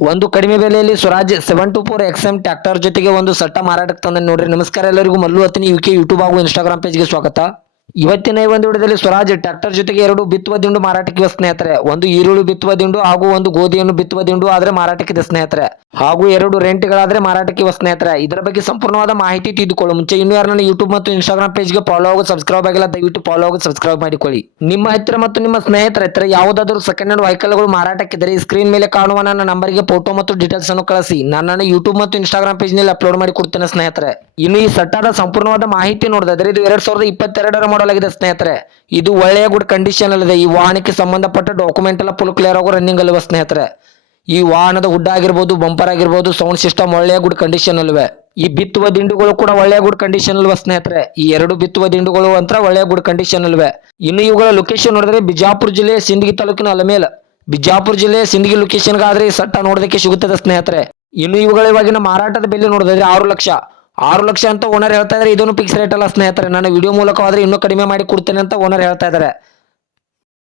ಒಂದು ಕಡಿಮೆ ಬೆಲೆಯಲ್ಲಿ ಸ್ವರಾಜ್ 724 XM ಟ್ರ್ಯಾಕ್ಟರ್ ಜೊತೆಗೆ ಒಂದು ಸಟ್ಟ ಮಾರಾಟಕ್ಕೆ ತಂದ ನೋಡ್ರಿ. ನಮಸ್ಕಾರ ಎಲ್ಲರಿಗೂ, ಮಲ್ಲು ಹತ್ತಿನಿ ಯುಕೆ ಯೂಟ್ಯೂಬ್ ಹಾಗೂ ಇನ್ಸ್ಟಾಗ್ರಾಮ್ ಪೇಜ್ಗೆ ಸ್ವಾಗತ. ಇವತ್ತಿನ ಈ ಒಂದು ವಿಡಿಯೋದಲ್ಲಿ ಸ್ವರಾಜ್ ಟ್ರ್ಯಾಕ್ಟರ್ ಜೊತೆಗೆ ಎರಡು ಬಿತ್ತುವ ದಿಂಡು ಮಾರಾಟಕ್ಕೆ ಸ್ನೇಹಿತರೆ. ಒಂದು ಈರುಳ್ಳಿ ಬಿತ್ತುವ ದಿಂಡು ಹಾಗೂ ಒಂದು ಗೋಧಿಯನ್ನು ಬಿತ್ತುವ ದಿಂಡು ಆದ್ರೆ ಮಾರಾಟಕ್ಕಿದೆ ಸ್ನೇಹಿತರೆ. ಹಾಗೂ ಎರಡು ರೆಂಟ್ಗಳಾದ್ರೆ ಮಾರಾಟಕ್ಕೆ ಸ್ನೇಹಿತರೆ. ಇದರ ಬಗ್ಗೆ ಸಂಪೂರ್ಣವಾದ ಮಾಹಿತಿ ತಿಳಿದುಕೊಳ್ಳುವ ಮುಂಚೆ ಇನ್ನೂ ಯಾರು ನನ್ನ ಯೂಟ್ಯೂಬ್ ಮತ್ತು ಇನ್ಸ್ಟಾಗ್ರಾಮ್ ಪೇಜ್ಗೆ ಫಾಲೋ ಆಗೋ ಸಬ್ಸ್ಕ್ರೈಬ್ ಆಗಿಲ್ಲ, ದಯವಿಟ್ಟು ಫಾಲೋ ಆಗೋ ಸಬ್ಸ್ಕ್ರೈಬ್ ಮಾಡಿಕೊಳ್ಳಿ. ನಿಮ್ಮ ಹತ್ತಿರ ಮತ್ತು ನಿಮ್ಮ ಸ್ನೇಹಿತರ ಹತ್ತಿರ ಯಾವುದಾದರೂ ಸೆಕೆಂಡ್ ಹ್ಯಾಂಡ್ ವೆಹಿಕಲ್ಗಳು ಮಾರಾಟಕ್ಕಿದ್ದರೆ ಸ್ಕ್ರೀನ್ ಮೇಲೆ ಕಾಣುವ ನನ್ನ ನಂಬರ್ಗೆ ಫೋಟೋ ಮತ್ತು ಡೀಟೇಲ್ಸ್ ಅನ್ನು ಕಳಿಸಿ. ನಾನು ಯೂಟ್ಯೂಬ್ ಮತ್ತು ಇನ್ಸ್ಟಾಗ್ರಾಮ್ ಪೇಜ್ ನಲ್ಲಿ ಅಪ್ಲೋಡ್ ಮಾಡಿ ಕೊಡ್ತೇನೆ ಸ್ನೇಹಿತರೆ. ಇನ್ನು ಈ ಸಟ್ಟಾದ ಸಂಪೂರ್ಣವಾದ ಮಾಹಿತಿ ನೋಡಿದ್ರೆ ಇದು 2022 ಮಾಡಲ್ ಆಗಿದೆ ಸ್ನೇಹಿತರೆ. ಇದು ಒಳ್ಳೆಯ ಗುಡ್ ಕಂಡೀಷನ್ ಅಲ್ಲಿದೆ. ಈ ವಾಹನಕ್ಕೆ ಸಂಬಂಧಪಟ್ಟ ಡಾಕ್ಯುಮೆಂಟ್ ಎಲ್ಲ ಫುಲ್ ಕ್ಲಿಯರ್ ಆಗೋ ರನ್ನಿಂಗ್ ಅಲ್ವ ಸ್ನೇಹಿತರೆ. ಈ ವಾಹನದ ಹುಡ್ ಆಗಿರ್ಬೋದು, ಬಂಪರ್ ಆಗಿರ್ಬೋದು, ಸೌಂಡ್ ಸಿಸ್ಟಮ್ ಒಳ್ಳೆಯ ಗುಡ್ ಕಂಡೀಷನ್ ಅಲ್ವೇ. ಈ ಬಿತ್ತುವ ದಿಂಡುಗಳು ಕೂಡ ಒಳ್ಳೆಯ ಗುಡ್ ಕಂಡೀಷನ್ ಅಲ್ವಾ ಸ್ನೇಹಿತರೆ. ಈ ಎರಡು ಬಿತ್ತುವ ದಿಂಡುಗಳು ಅಂತ ಒಳ್ಳೆಯ ಗುಡ್ ಕಂಡೀಷನ್ ಅಲ್ವೇ. ಇನ್ನು ಇವುಗಳ ಲೊಕೇಶನ್ ನೋಡಿದ್ರೆ ಬಿಜಾಪುರ ಜಿಲ್ಲೆಯ ಸಿಂದಗಿ ತಾಲೂಕಿನ ಅಲಮೇಲ. ಬಿಜಾಪುರ ಜಿಲ್ಲೆಯ ಸಿಂದಗಿ ಲೊಕೇಶನ್ ಆದ್ರೆ ಈ ಸಟ್ಟ ನೋಡೋದಕ್ಕೆ ಸಿಗುತ್ತದೆ ಸ್ನೇಹಿತರೆ. ಇನ್ನು ಇವುಗಳ ಇವಾಗಿನ ಮಾರಾಟದ ಬೆಲೆ ನೋಡಿದ್ರೆ 6 ಲಕ್ಷ ಅಂತ ಓನರ್ ಹೇಳ್ತಾ ಇದ್ದಾರೆ. ಇದನ್ನು ಫಿಕ್ಸ್ ರೇಟ್ ಅಲ್ಲ ಸ್ನೇಹಿತರೆ. ನಾನು ವಿಡಿಯೋ ಮೂಲಕವಾದ್ರೆ ಇನ್ನೂ ಕಡಿಮೆ ಮಾಡಿ ಕೊಡ್ತೇನೆ ಅಂತ ಓನರ್ ಹೇಳ್ತಾ ಇದ್ದಾರೆ.